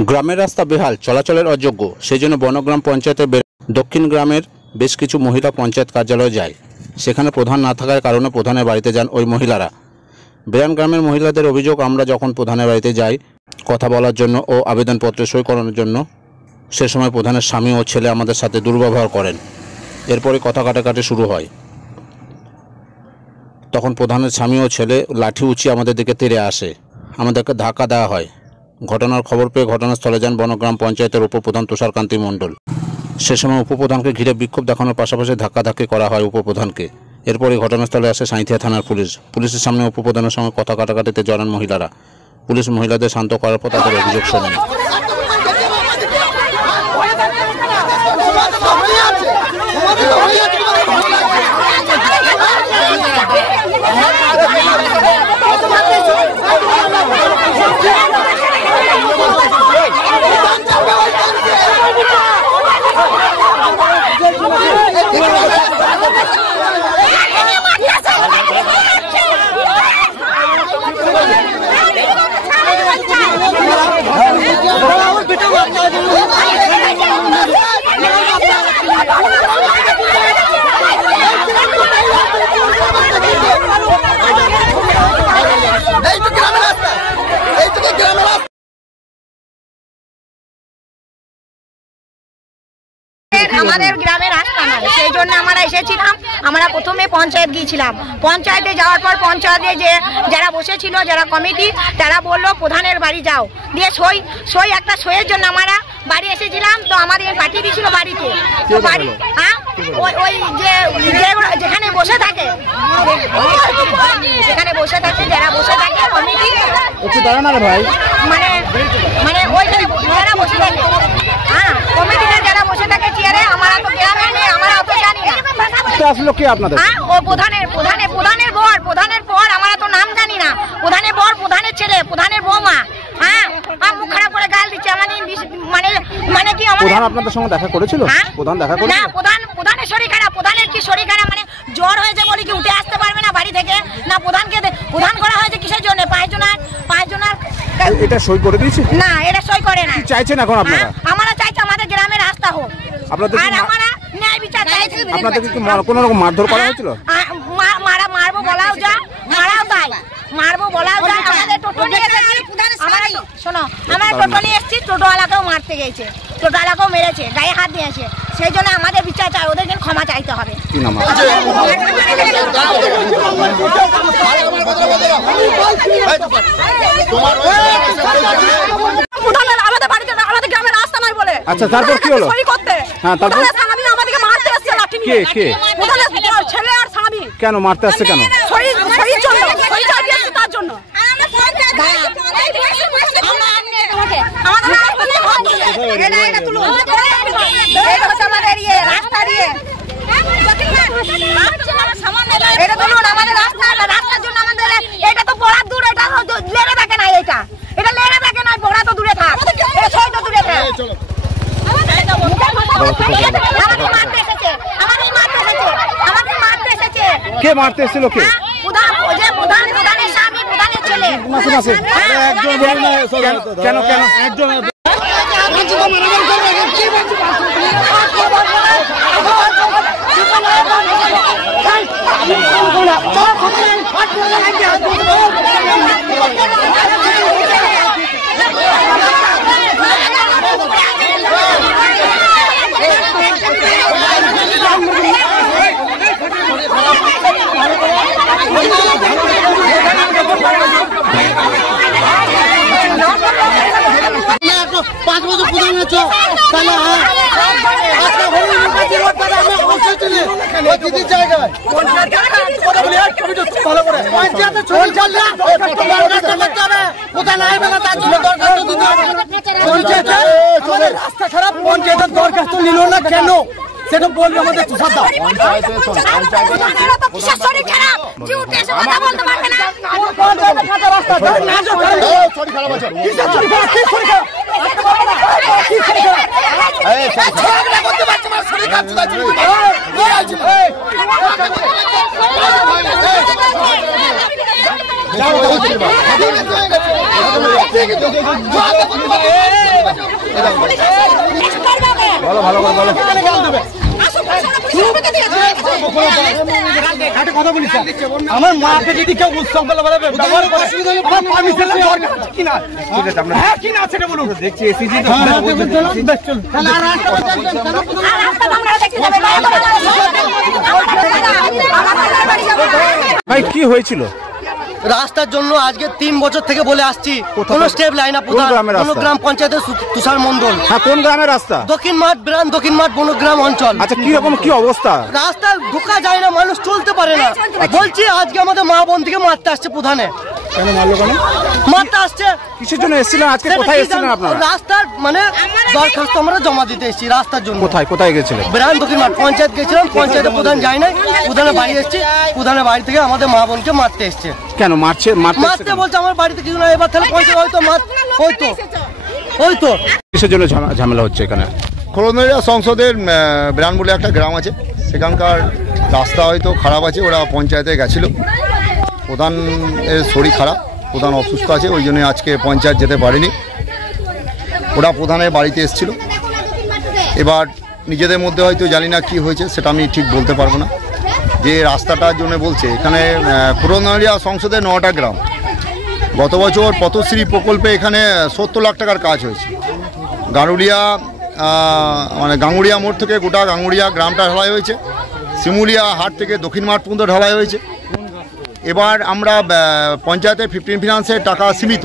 গ্রামের রাস্তা বেহাল, চলাচলের অযোগ্য, সেই জন্য বনগ্রাম পঞ্চায়েতের দক্ষিণ গ্রামের বেশ কিছু মহিলা পঞ্চায়েত কার্যালয়ে যায়। সেখানে প্রধান না থাকার কারণে প্রধানের বাড়িতে যান ওই মহিলারা। বেরান গ্রামের মহিলাদের অভিযোগ, আমরা যখন প্রধানের বাড়িতে যাই কথা বলার জন্য ও আবেদনপত্রে সই করানোর জন্য, সে সময় প্রধানের স্বামী ও ছেলে আমাদের সাথে দুর্ব্যবহার করেন। এরপরে কথা কাটাকাটি শুরু হয়। তখন প্রধানের স্বামী ও ছেলে লাঠি উঁচিয়ে আমাদের দিকে তেড়ে আসে, আমাদেরকে ধাক্কা দেওয়া হয়। ঘটনার খবর পেয়ে ঘটনাস্থলে যান বনগ্রাম পঞ্চায়েতের উপপ্রধান তুষারকান্তি মণ্ডল। সে সময় উপপ্রধানকে ঘিরে বিক্ষোভ দেখানোর পাশাপাশি ধাক্কাধাক্কি করা হয় উপপ্রধানকে। এরপরে ঘটনাস্থলে আসে সাঁইথিয়া থানার পুলিশ। পুলিশের সামনে উপপ্রধানের সঙ্গে কথা কাটাকাটিতে জড়ান মহিলারা। পুলিশ মহিলাদের শান্ত করার পর তাদের অভিযোগ শোনেন। আমাদের গ্রামের রাস্তা নাই, সেই জন্য আমরা এসেছিলাম। আমরা প্রথমে পঞ্চায়েত গিয়েছিলাম। পঞ্চায়েতে যাওয়ার পর পঞ্চায়েতে যে যারা বসেছিল, যারা কমিটি, তারা বললো প্রধানের বাড়ি যাও, দিয়ে সই একটা সইয়ের জন্য আমরা বাড়ি এসেছিলাম। তো আমাদের পাঠিয়ে দিয়েছিল বাড়িতে। তো বাড়ি ওই যে যেখানে বসে থাকে, যেখানে বসে থাকে, যারা বসে থাকে কমিটি, মানে ওই যারা বসে থাকে, হ্যাঁ কমিটিতে যারা বসে থাকে চেয়ারে, আমরা তো গ্রামে নেই, আমরা তো জানি না। আসলো কি আপনাদের? হ্যাঁ, ও প্রধানের বর, আমরা তো নাম জানি না। প্রধানের বর, প্রধানের ছেলে, প্রধানের বৌমা, হ্যাঁ মুখ খারাপ করে গাল দিচ্ছে আমাদের। মানে কি প্রধান আপনাদের সঙ্গে দেখা করেছিল? প্রধান দেখা করেছিল না। প্রধানের শরীর খারাপ। প্রধানের কি শরীর খারাপ? মানে জ্বর হয়েছে বলে কি উঠে আসতে পারবে না বাড়ি থেকে? না, প্রধান করা হয়েছে কিসের জন্য? পাঁচজনের এটা সই করে দিয়েছে না, এটা সই করে না। চাইছেন এখন আপনারা? আমরা চাইছি আমাদের গ্রামের রাস্তা হোক, আর আমরা ন্যায় বিচার চাইছি। আপনাদের কি কোনো রকম মারধর করা হয়েছিল? মারবো বলাও যায়, মারাও তাই, মারবো বলাও যায়। আমাদের টোটো নিয়ে এসেছি, শোনো, আমরা টোটো নিয়ে এসেছি, টোটোওয়ালাকেও মারতে গেছে, টোটোওয়ালাকেও মেরেছে, গায়ে হাত দিয়েছে। সেই জন্য আমাদের বিচার চাই, ওদের জন্য ক্ষমা চাইতে হবে। আমাদের বাড়িতে, আমাদের গ্রামের রাস্তা নাই বলে। আচ্ছা, তারপর কি হলো? হ্যাঁ, তারপর আমাদেরকে মারতে আসছে লাঠি নিয়ে। কে? ছেলে আর স্বামী। কেন মারতে আসছে? কেন? তার জন্য রাস্তার জন্য আমাদের এটা তো বড় দূর, এটা লেগে থাকে না, এটা লেগে থাকে না, বড় তো দূরে থাক, তো দূরে থাক। কে মারতে এসেছিল? কে? প্রধানের স্বামী, প্রধানের ছেলে। কেন একজন পাঁচ বছর প্রধান হয়েছ, তাহলে রাস্তা খারাপ, পঞ্চায়েতের দরখাস্ত নিল না কেন সেটা বলবে আমাদের তুষার দাও। বলো ভালো করে বলো। আমার মাকে যদি কেউ উৎসঙ্গল ব্যবহার করে আমার পারমিশন কিনা হ্যাঁ কিনা সেটা বলুন। দেখছি এসিজি ভাই কি হয়েছিল? রাস্তার জন্য আজকে 3 বছর থেকে বলে আসছি, কোনো স্টেপ লাইন না। বনগ্রাম পঞ্চায়েতের তুষার মন্ডল। হ্যাঁ, কোন গ্রামের রাস্তা? দক্ষিণ মাঠ ব্রান, দক্ষিণ মাঠ বনগ্রাম অঞ্চল। আচ্ছা, কি রকম কি অবস্থা? রাস্তা ঢোকা যায় না, মানুষ চলতে পারে না। বলছি আজকে আমাদের মা বোন থেকে মারতে আসছে প্রধানে। কেন মারলো? কেন মারতে আসছে? কিসের জন্য এসেছিলেন আজকে? কোথায় এসেছিলেন আপনারা? রাস্তার মানে দরখাস্ত আমরা জমা দিতে এসেছি রাস্তার জন্য। কোথায় কোথায় গেছিলেন? ব্রান দক্ষিণ মাঠ পঞ্চায়েত গেছিলাম, পঞ্চায়েতের প্রধান যায় নাই, প্রধানের বাড়ি এসেছি। প্রধানের বাড়ি থেকে আমাদের মা বোনকে মারতে এসছে। কেন মারছে? মারতে বলছে আমার বাড়িতে কিছু না, এবার তাহলে পঞ্চায়েত হয়তো কিসের জন্য ঝামেলা হচ্ছে এখানে? খোলনদিয়া সংসদের ব্রান বলে একটা গ্রাম আছে, সেখানকার রাস্তা হয়তো খারাপ আছে। ওরা পঞ্চায়েতে গেছিলো, প্রধানের শরীর খারাপ, প্রধান অসুস্থ আছে, ওই জন্য আজকে পঞ্চায়েত যেতে পারেনি। ওরা প্রধানের বাড়িতে এসেছিল। এবার নিজেদের মধ্যে হয়তো জানি না কি হয়েছে, সেটা আমি ঠিক বলতে পারবো না। যে রাস্তাটার জন্য বলছে, এখানে খোলনদিয়া সংসদের 9টা গ্রাম। গত বছর পথশ্রী প্রকল্পে এখানে 70 লাখ টাকার কাজ হয়েছে। গারুলিয়া মানে গাঙ্গুড়িয়া মোড় থেকে গোটা গাঙ্গুড়িয়া গ্রামটা ঢালাই হয়েছে। শিমুলিয়া হাট থেকে দক্ষিণ মাঠ পর্যন্ত ঢালাই হয়েছে। এবার আমরা পঞ্চায়েতের 15 ফিনান্সের টাকা সীমিত।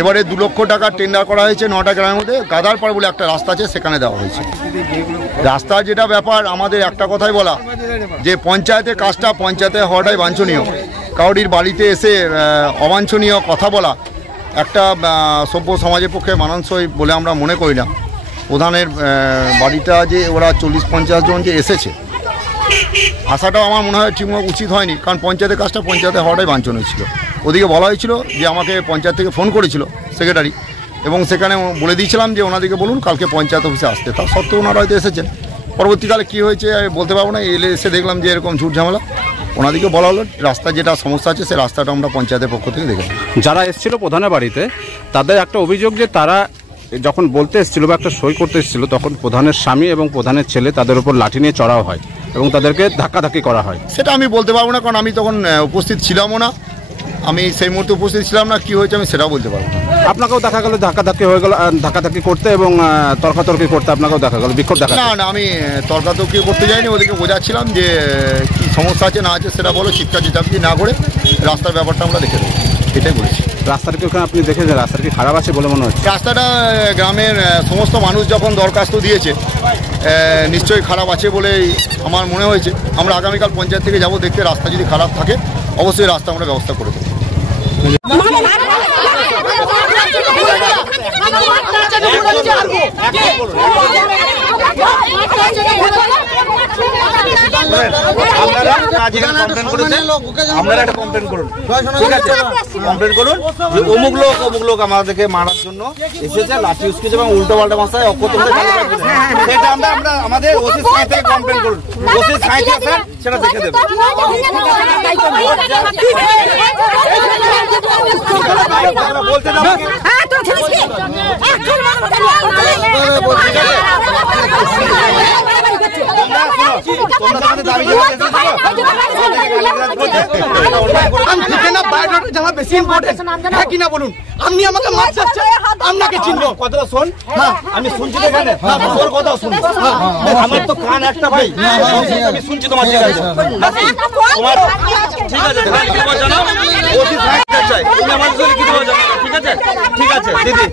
এবারে 2 লক্ষ টাকা টেন্ডার করা হয়েছে 9টা গ্রামের মধ্যে। গাদারপাড় বলে একটা রাস্তা আছে, সেখানে দেওয়া হয়েছে। রাস্তার যেটা ব্যাপার, আমাদের একটা কথাই বলা যে পঞ্চায়েতের কাজটা পঞ্চায়েতে হওয়াটাই বাঞ্ছনীয়। কাউরির বাড়িতে এসে অবাঞ্ছনীয় কথা বলা একটা সভ্য সমাজের পক্ষে মানানসই বলে আমরা মনে করি না। প্রধানের বাড়িটা যে ওরা 40-50 জন যে এসেছে, আসাটাও আমার মনে হয় ঠিকমতো উচিত হয়নি, কারণ পঞ্চায়েতের কাজটা পঞ্চায়েতে হওয়াটাই বাঞ্ছনীয় ছিল। ওদিকে বলা হয়েছিল যে আমাকে পঞ্চায়েত থেকে ফোন করেছিল সেক্রেটারি, এবং সেখানে বলে দিয়েছিলাম যে ওনাদেরকে বলুন কালকে পঞ্চায়েত অফিসে আসতে। তার সত্ত্বেও ওনারা হয়তো এসেছেন। পরবর্তীকালে কী হয়েছে বলতে পারবো না। এসে দেখলাম যে এরকম ঝুট ঝামেলা। ওনাদেরকে বলা হলো রাস্তার যেটা সমস্যা আছে, সেই রাস্তাটা আমরা পঞ্চায়েতের পক্ষ থেকে দেখে। যারা এসেছিল প্রধানের বাড়িতে, তাদের একটা অভিযোগ যে তারা যখন বলতে এসেছিল বা একটা সই করতে এসেছিল, তখন প্রধানের স্বামী এবং প্রধানের ছেলে তাদের উপর লাঠি নিয়ে চড়াও হয় এবং তাদেরকে ধাক্কাধাক্কি করা হয়। সেটা আমি বলতে পারবো না, কারণ আমি তখন উপস্থিত ছিলামও না। আমি সেই মুহূর্তে উপস্থিত ছিলাম না, কি হয়েছে আমি সেটাও বলতে পারবো না। আপনাকেও দেখা গেল ধাক্কাধাক্কি হয়ে গেল, ধাক্কাধাক্কি করতে এবং তর্কাতর্কি করতে আপনাকেও দেখা গেল, বিক্ষোভ দেখা? না না, আমি তর্কাতর্কি করতে যাইনি। ওদেরকে বোঝাচ্ছিলাম যে কি সমস্যা আছে না আছে সেটা বলো, চিৎকার চেঁচামেচি না করে রাস্তার ব্যাপারটা আমরা দেখে দেবো, এটাই বলেছি। রাস্তাটা কি ওখানে আপনি দেখেছেন রাস্তাটা কি খারাপ আছে বলে মনে হচ্ছে? রাস্তাটা গ্রামের সমস্ত মানুষ যখন দরখাস্ত দিয়েছে, নিশ্চয়ই খারাপ আছে বলেই আমার মনে হয়েছে। আমরা আগামীকাল পঞ্চায়েত থেকে যাব দেখতে। রাস্তা যদি খারাপ থাকে অবশ্যই রাস্তা আমরা ব্যবস্থা করে দেবো। আপনারা একটা কমপ্লেন করুন, ঠিক আছে? কমপ্লেন করুন যে অমুক লোক আমাদেরকে মারার জন্য এসেছে, লাঠি উস্কেছে এবং উল্টো পাল্টা ভাষায় সেটা আমরা আমাদের ওসি সাহেব থেকে কমপ্লেন করুন। ওসি সাহেব স্যার সেটা দেখে দেবেন। বলতে আপনি আমাকে মাছ চাচ্ছেন, আপনাকে চিনবো। কথাটা শোন, আমি শুনছি এখানে, তোর কথা শুন। আমার তো কান একটা ভাই, আমি শুনছি তোমার। ঠিক আছে, তোমার ঠিক আছে, জানাও ওসি সাহেব চাই, তুমি আমার সঙ্গে কি দেবো জানাও। ঠিক আছে, ঠিক আছে দিদি।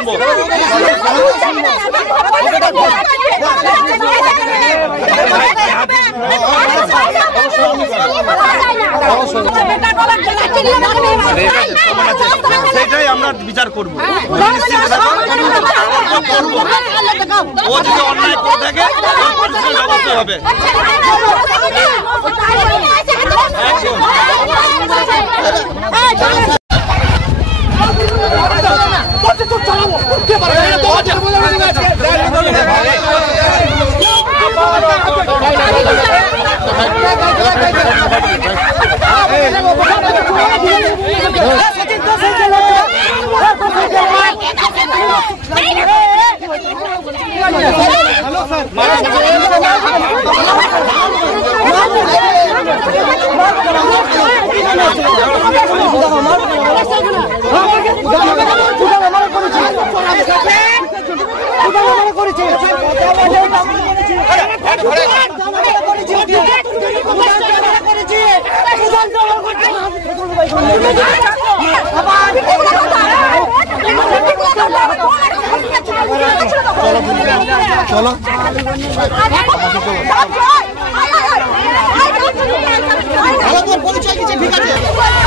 শুনবো। সেটাই আমরা বিচার করবো। ও যদি অন্যায় করে থাকে ব্যবস্থা হবে। চলো পরিচয় কিছু ঠিক আছে।